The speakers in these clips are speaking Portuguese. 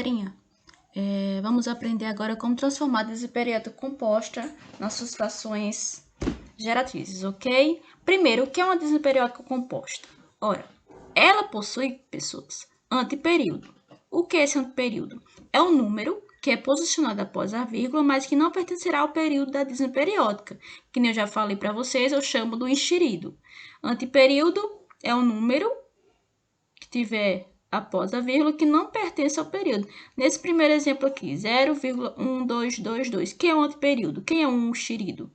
galerinha? Vamos aprender agora como transformar a desiperiótica composta nas suas frações geratrizes, ok? Primeiro, o que é uma desiperiótica composta? Ora, ela possui, pessoas, antiperíodo. O que é esse antiperíodo? É um número que é posicionado após a vírgula, mas que não pertencerá ao período da desiperiótica. Que nem eu já falei para vocês, eu chamo do enxerido. Antiperíodo é um número que tiver após a vírgula que não pertence ao período. Nesse primeiro exemplo aqui, 0,1222. Quem é um antiperíodo? Quem é um enxerido?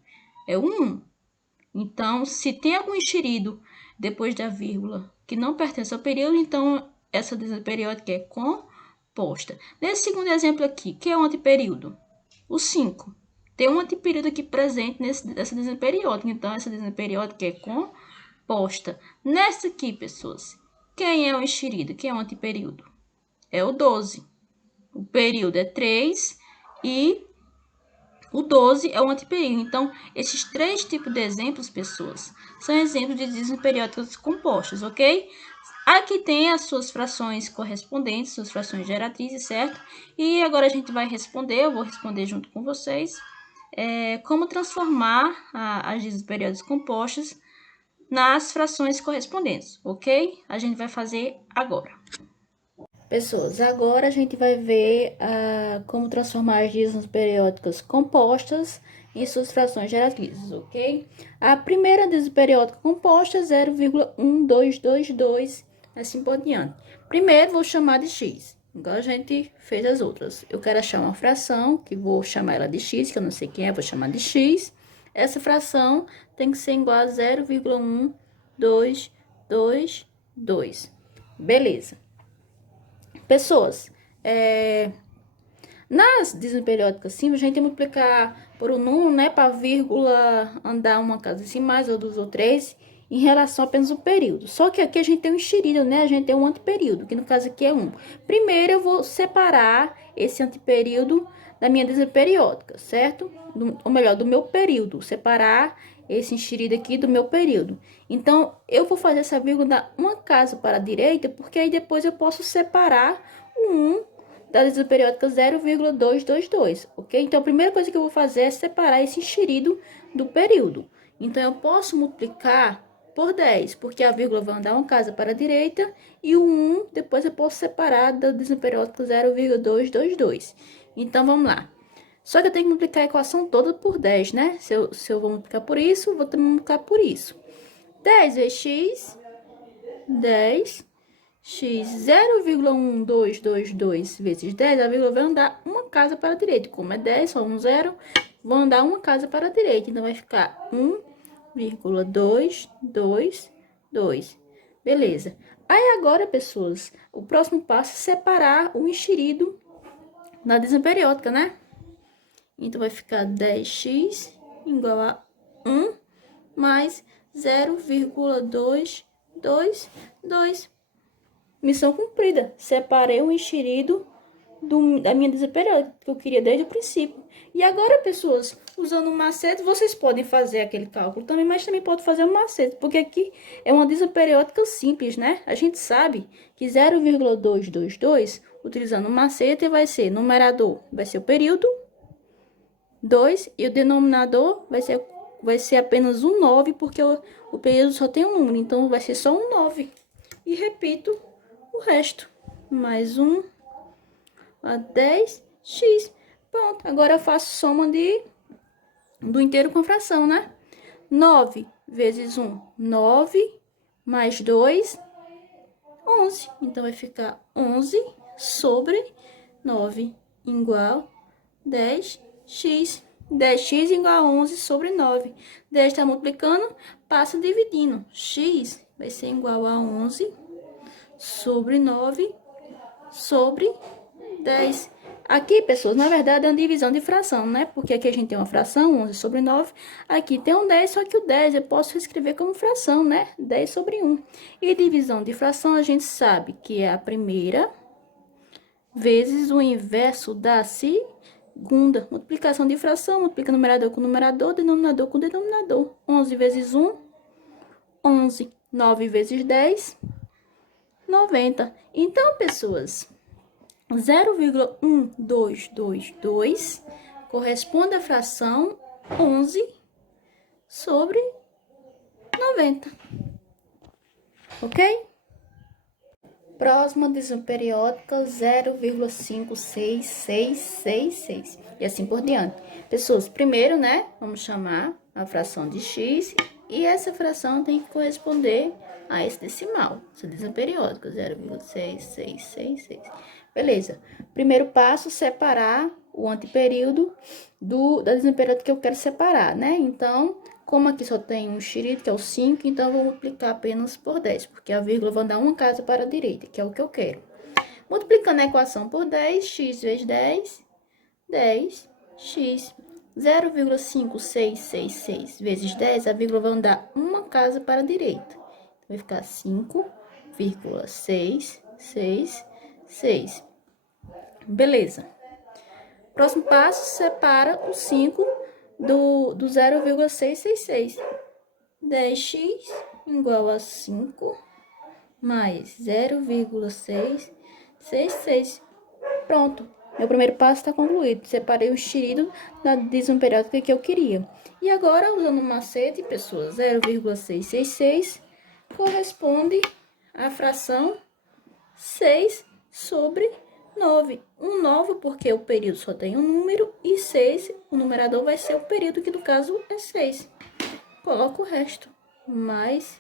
É o 1. Então, se tem algum enxerido depois da vírgula que não pertence ao período, então essa desiperiótica é composta. Nesse segundo exemplo aqui, quem é um antiperíodo? O 5. Tem um antiperíodo aqui presente nessa desiperiótica, então essa desiperiótica é composta. Nessa aqui, pessoas, quem é o enxerido? Quem é o antiperíodo? É o 12. O período é 3 e o 12 é o antiperíodo. Então, esses três tipos de exemplos, pessoas, são exemplos de desiperióticas compostas, ok? Aqui tem as suas frações correspondentes, suas frações geratrizes, certo? E agora a gente vai responder, eu vou responder junto com vocês, como transformar as desiperióticas compostas nas frações correspondentes, ok? A gente vai fazer agora. Pessoas, agora a gente vai ver como transformar as dívidas periódicas compostas em suas frações geratrizes, ok? A primeira desiperiótica composta é 0,1222, assim por diante. Primeiro, vou chamar de x, igual a gente fez as outras. Eu quero achar uma fração, que vou chamar ela de x, que eu não sei quem é, vou chamar de x. Essa fração tem que ser igual a 0,1222. Beleza. Pessoas, nas desiperióticas simples, a gente tem que multiplicar por um número, né, para vírgula andar uma casa assim, mais ou duas ou três, em relação apenas ao período. Só que aqui a gente tem um enxerido, né, a gente tem um antiperíodo, que no caso aqui é 1. Primeiro, eu vou separar esse antiperíodo da minha desiperiótica, certo? Ou melhor, do meu período, separar esse enxerido aqui do meu período. Então, eu vou fazer essa vírgula dar uma casa para a direita, porque aí depois eu posso separar o 1 da desiperiótica 0,222, ok? Então, a primeira coisa que eu vou fazer é separar esse enxerido do período. Então, eu posso multiplicar por 10, porque a vírgula vai andar uma casa para a direita e o 1 depois eu posso separar da desiperiótica 0,222. Então, vamos lá. Só que eu tenho que multiplicar a equação toda por 10, né? Se eu vou multiplicar por isso, vou também multiplicar por isso. 10 vezes x, 10, x 0,1222 vezes 10, a vírgula vai andar uma casa para a direita. Como é 10, só um zero, vou andar uma casa para a direita. Então, vai ficar 1,222. Beleza. Aí, agora, pessoas, o próximo passo é separar o enxerido da desiperiótica, né? Então, vai ficar 10x igual a 1 mais 0,222. Missão cumprida. Separei o enxerido da minha desiperiótica, que eu queria desde o princípio. E agora, pessoas, usando um macete, vocês podem fazer aquele cálculo também, mas também pode fazer um macete, porque aqui é uma desiperiótica simples, né? A gente sabe que 0,222, utilizando um macete, vai ser numerador, vai ser o período, 2, e o denominador vai ser apenas um 9, porque o período só tem um número, então vai ser só um 9. E repito o resto, mais 1 a 10x. Pronto, agora eu faço soma do inteiro com fração, né? 9 vezes 1, 9, mais 2, 11. Então, vai ficar 11 sobre 9 igual 10x. 10x igual a 11 sobre 9. 10 está multiplicando, passa dividindo. X vai ser igual a 11 sobre 9 sobre 10. Aqui, pessoas, na verdade é uma divisão de fração, né? Porque aqui a gente tem uma fração, 11 sobre 9. Aqui tem um 10, só que o 10 eu posso escrever como fração, né? 10 sobre 1. E divisão de fração a gente sabe que é a primeira vezes o inverso da segunda. Multiplicação de fração, multiplica numerador com numerador, denominador com denominador. 11 vezes 1, 11. 9 vezes 10, 90. Então, pessoas, 0,1222 corresponde à fração 11 sobre 90. Ok? Próxima divisão periódica, 0,56666. E assim por diante. Pessoas, primeiro, né, vamos chamar a fração de x. E essa fração tem que corresponder a esse decimal. Essa divisão periódica, 0,6666. Beleza. Primeiro passo, separar o anteperíodo da divisão periódica que eu quero separar, né? Então, como aqui só tem um xerido, que é o 5, então eu vou multiplicar apenas por 10, porque a vírgula vai dar uma casa para a direita, que é o que eu quero. Multiplicando a equação por 10, x vezes 10, 10x. 0,5666 vezes 10, a vírgula vai dar uma casa para a direita. Então, vai ficar 5,666. Beleza. Próximo passo, separa o 5 do 0,666. 10x igual a 5 mais 0,666. Pronto. Meu primeiro passo está concluído. Separei o xerido da divisão periódica que eu queria. E agora, usando o macete, pessoas, 0,666 corresponde à fração 6 sobre 9. 9 porque o período só tem um número e 6, o numerador vai ser o período, que no caso é 6. Coloco o resto. Mais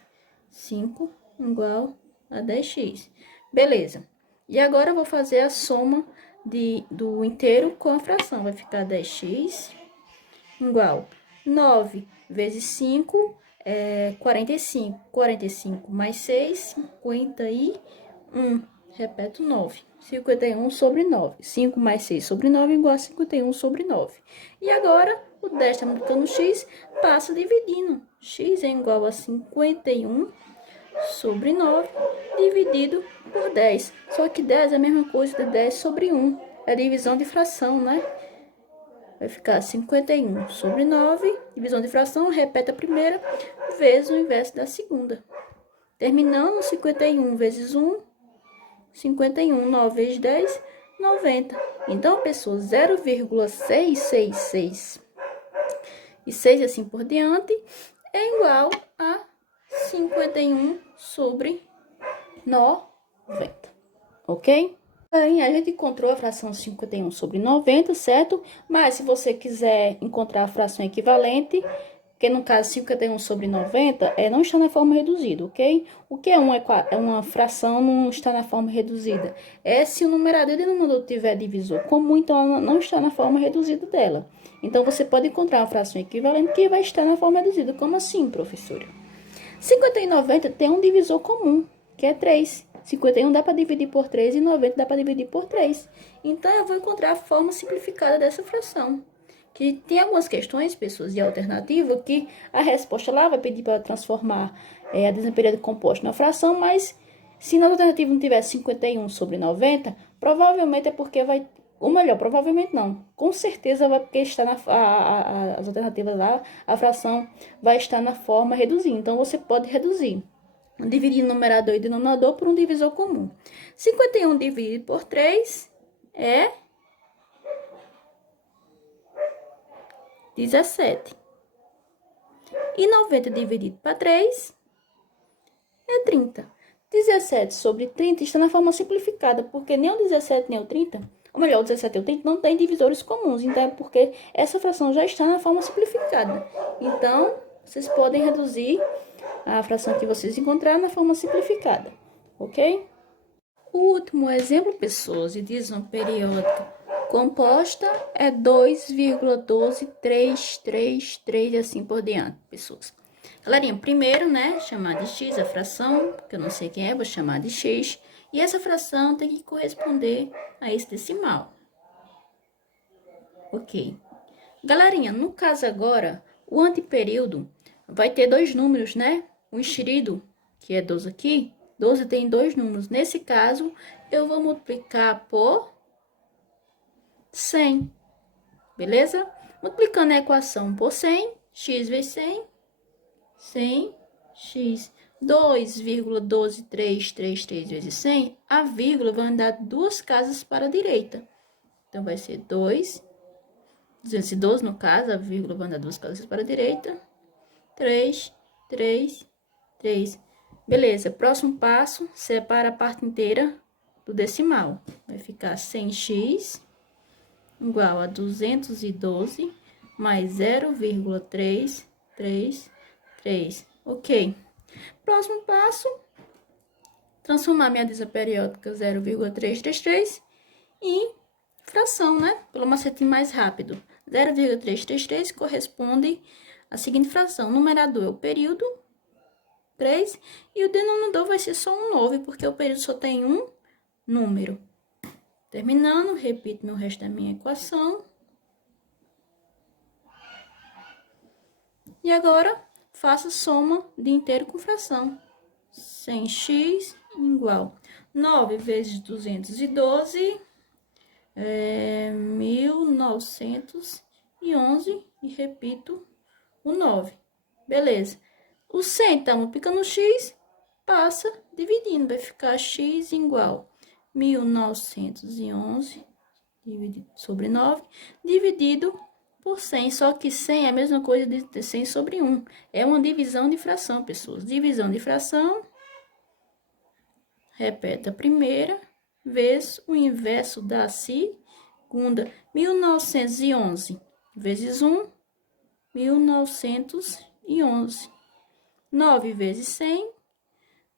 5 igual a 10x. Beleza. E agora eu vou fazer a soma do inteiro com a fração. Vai ficar 10x igual 9 vezes 5 é 45. 45 mais 6, 51. Repeto, 9. 51 sobre 9. 5 mais 6 sobre 9 igual a 51 sobre 9. E agora, o 10 está multiplicando o x, passa dividindo. X é igual a 51 sobre 9 dividido por 10. Só que 10 é a mesma coisa de 10 sobre 1. É a divisão de fração, né? Vai ficar 51 sobre 9. Divisão de fração, repete a primeira, vezes o inverso da segunda. Terminando, 51 vezes 1, 51, 9 vezes 10, 90. Então, pessoal, 0,666 e 6 assim por diante é igual a 51 sobre 90, ok? Aí, a gente encontrou a fração 51 sobre 90, certo? Mas se você quiser encontrar a fração equivalente, que no caso 51 sobre 90, não está na forma reduzida, ok? O que é uma fração não está na forma reduzida? É se o numerador e o denominador tiver divisor comum, então ela não está na forma reduzida dela. Então, você pode encontrar uma fração equivalente que vai estar na forma reduzida. Como assim, professora? 51 e 90 tem um divisor comum, que é 3. 51 dá para dividir por 3 e 90 dá para dividir por 3. Então, eu vou encontrar a forma simplificada dessa fração. Que tem algumas questões, pessoas, de alternativa, que a resposta lá vai pedir para transformar a divisão periódica composta na fração, mas se na alternativa não tiver 51 sobre 90, provavelmente é porque vai... Ou melhor, provavelmente não. Com certeza vai porque está as alternativas lá, a fração vai estar na forma reduzida. Então, você pode reduzir. Dividir numerador e denominador por um divisor comum. 51 dividido por 3 é 17. E 90 dividido para 3 é 30. 17 sobre 30 está na forma simplificada, porque nem o 17 nem o 30, ou melhor, o 17 e o 30 não tem divisores comuns. Então, é porque essa fração já está na forma simplificada. Então, vocês podem reduzir a fração que vocês encontraram na forma simplificada, ok? O último exemplo, pessoas, de divisão periódica composta é 2,12333 e assim por diante, pessoas. Galerinha, primeiro, né, chamar de x a fração, que eu não sei quem é, vou chamar de x. E essa fração tem que corresponder a esse decimal. Ok. Galerinha, no caso agora, o anteperíodo vai ter dois números, né? O enxerido, que é 12 aqui, 12 tem dois números. Nesse caso, eu vou multiplicar por 100, beleza? Multiplicando a equação por 100, x vezes 100, 100x. 2,12333 vezes 100, a vírgula vai andar 2 casas para a direita. Então, vai ser 212 no caso, a vírgula vai andar 2 casas para a direita. 3, 3, 3. Beleza, próximo passo, separa a parte inteira do decimal. Vai ficar 100x igual a 212 mais 0,333. Ok. Próximo passo, transformar minha adesão periódica 0,333 em fração, né? Pelo macetinho mais rápido. 0,333 corresponde à seguinte fração. O numerador é o período, 3, e o denominador vai ser só um 9, porque o período só tem um número. Terminando, repito meu resto da minha equação. E agora, faça soma de inteiro com fração. 100x igual 9 vezes 212 é 1911 e repito o 9. Beleza. O 100 tá multiplicando o x, passa dividindo, vai ficar x igual 1911 dividido sobre 9 dividido por 100, só que 100 é a mesma coisa de 100 sobre 1. É uma divisão de fração, pessoas. Divisão de fração, repete a primeira, vezes o inverso da segunda. 1911 vezes 1, 1911. 9 vezes 100,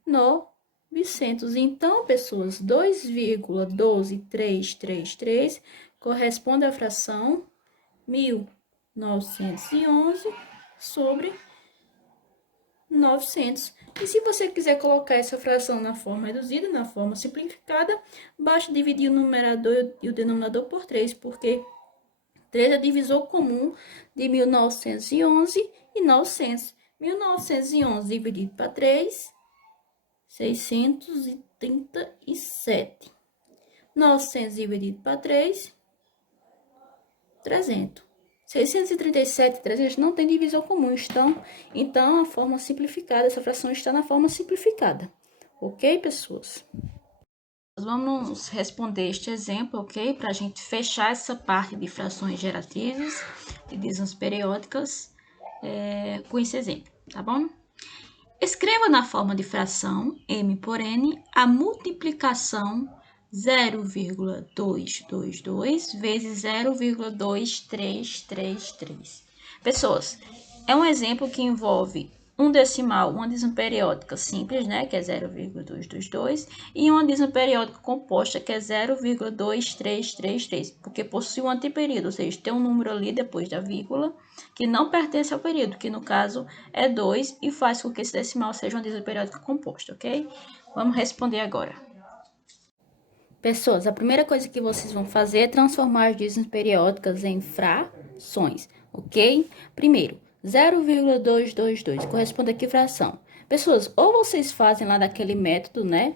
900. Então, pessoas, 2,12333 corresponde à fração 1911 sobre 900. E se você quiser colocar essa fração na forma reduzida, na forma simplificada, basta dividir o numerador e o denominador por 3, porque 3 é divisor comum de 1911 e 900. 1911 dividido para 3, 637. 900 dividido para 3, 300. 637 e 300 não tem divisor comum, então a forma simplificada, essa fração está na forma simplificada. Ok, pessoas? Vamos responder este exemplo, ok? Para a gente fechar essa parte de frações gerativas, de divisões periódicas, com esse exemplo, tá bom? Escreva na forma de fração, m por n, a multiplicação 0,222 vezes 0,2333. Pessoas, é um exemplo que envolve um decimal, uma divisão periódica simples, né, que é 0,222, e uma divisão periódica composta, que é 0,2333, porque possui um anteperíodo, ou seja, tem um número ali depois da vírgula, que não pertence ao período, que no caso é 2, e faz com que esse decimal seja uma divisão periódica composta, ok? Vamos responder agora. Pessoas, a primeira coisa que vocês vão fazer é transformar as divisões periódicas em frações, ok? Primeiro, 0,222 corresponde a que fração? Pessoas, ou vocês fazem lá daquele método, né,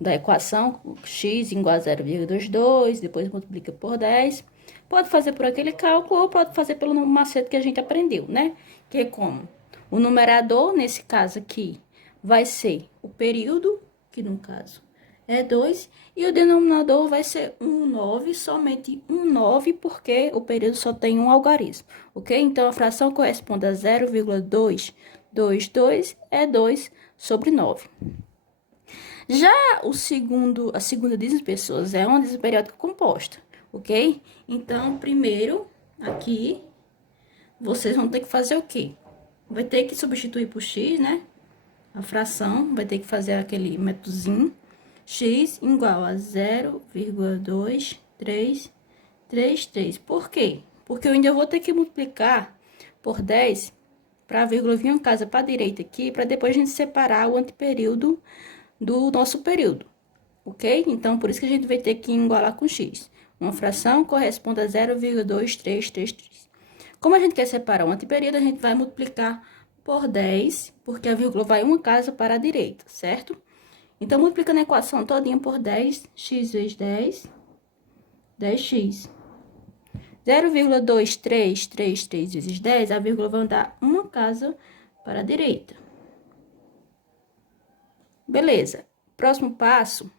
da equação, x igual a 0,22, depois multiplica por 10. Pode fazer por aquele cálculo ou pode fazer pelo macete que a gente aprendeu, né? Que é como? O numerador, nesse caso aqui, vai ser o período, que no caso é 2, e o denominador vai ser 9, somente 9, porque o período só tem um algarismo, ok? Então, a fração corresponde a 0,222, é 2 sobre 9. Já a segunda divisão, pessoas, é uma divisão periódica composta, ok? Então, primeiro, aqui, vocês vão ter que fazer o quê? Vai ter que substituir por x, né? A fração, vai ter que fazer aquele métodozinho. X igual a 0,2333. Por quê? Porque eu ainda vou ter que multiplicar por 10 para a vírgula vir uma casa para a direita aqui, para depois a gente separar o anteperíodo do nosso período, ok? Então, por isso que a gente vai ter que igualar com x. Uma fração corresponde a 0,2333. Como a gente quer separar o anteperíodo, a gente vai multiplicar por 10, porque a vírgula vai uma casa para a direita, certo? Então, multiplicando a equação todinha por 10, x vezes 10, 10x. 0,2333 vezes 10, a vírgula vai dar uma casa para a direita. Beleza. Próximo passo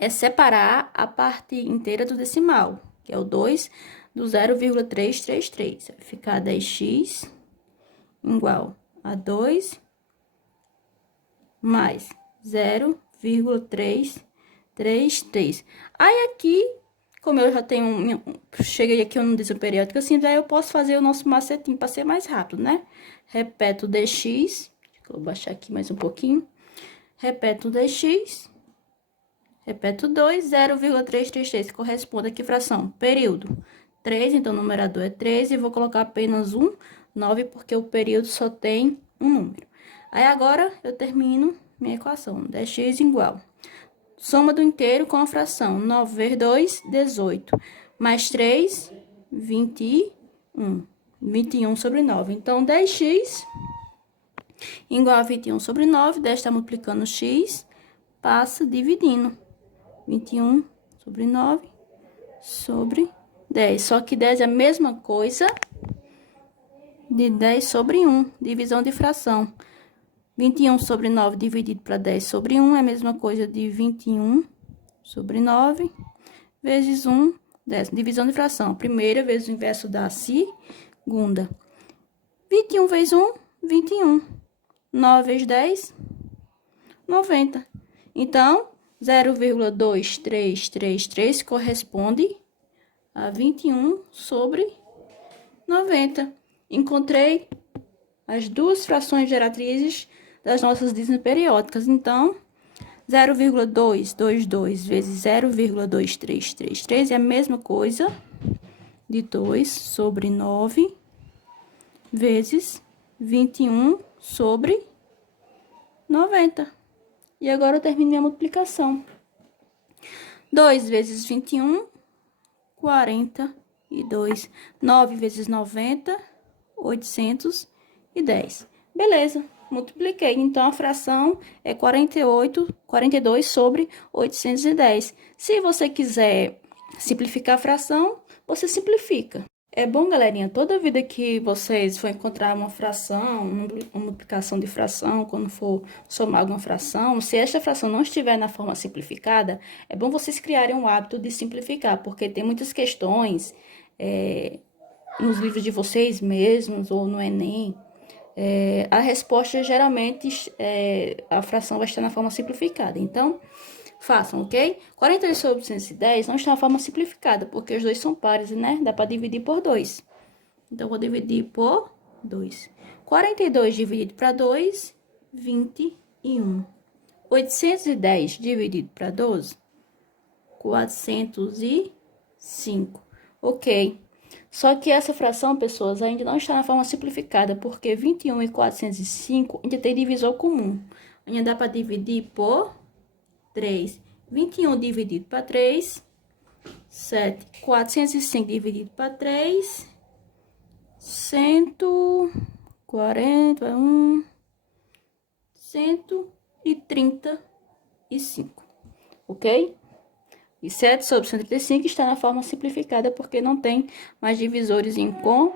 é separar a parte inteira do decimal, que é o 2 do 0,333. Vai ficar 10x igual a 2 mais 0,333. Aí, aqui, como eu já tenho... cheguei aqui no dízimo periódico, assim, daí eu posso fazer o nosso macetinho para ser mais rápido, né? Repeto dx. Vou baixar aqui mais um pouquinho. Repeto dx. Repeto 2, 0,333, corresponde a que fração? Período. 3, então o numerador é 13, e vou colocar apenas 9, porque o período só tem um número. Aí, agora, eu termino minha equação. 10x igual. Soma do inteiro com a fração. 9 vezes 2, 18. Mais 3, 21. 21 sobre 9. Então, 10x igual a 21 sobre 9. 10 está multiplicando x, passa dividindo. 21 sobre 9 sobre 10. Só que 10 é a mesma coisa de 10 sobre 1, divisão de fração. 21 sobre 9 dividido para 10 sobre 1 é a mesma coisa de 21 sobre 9 vezes 1, 10. Divisão de fração. Primeira vezes o inverso da segunda. 21 vezes 1, 21. 9 vezes 10, 90. Então, 0,2333 corresponde a 21 sobre 90. Encontrei as duas frações geratrizes das nossas dízimos periódicas. Então, 0,222 vezes 0,2333 é a mesma coisa de 2 sobre 9 vezes 21 sobre 90. E agora eu termino minha multiplicação. 2 vezes 21, 42. 9 vezes 90, 810. Beleza, multipliquei. Então, a fração é 42 sobre 810. Se você quiser simplificar a fração, você simplifica. É bom, galerinha, toda vida que vocês for encontrar uma fração, uma multiplicação de fração, quando for somar alguma fração, se esta fração não estiver na forma simplificada, é bom vocês criarem um hábito de simplificar, porque tem muitas questões nos livros de vocês mesmos ou no Enem. A resposta, geralmente, a fração vai estar na forma simplificada. Então, façam, ok? 42 sobre 210 não está na forma simplificada, porque os dois são pares, né? Dá para dividir por 2. Então, vou dividir por 2. 42 dividido para 2, 21. 810 dividido para 12, 405. Ok. Só que essa fração, pessoas, ainda não está na forma simplificada, porque 21 e 405 ainda tem divisor comum. Ainda dá para dividir por 3. 21 dividido para 3, 7. 405 dividido para 3, 141, 135, ok? E 7 sobre 135 está na forma simplificada, porque não tem mais divisores em comum.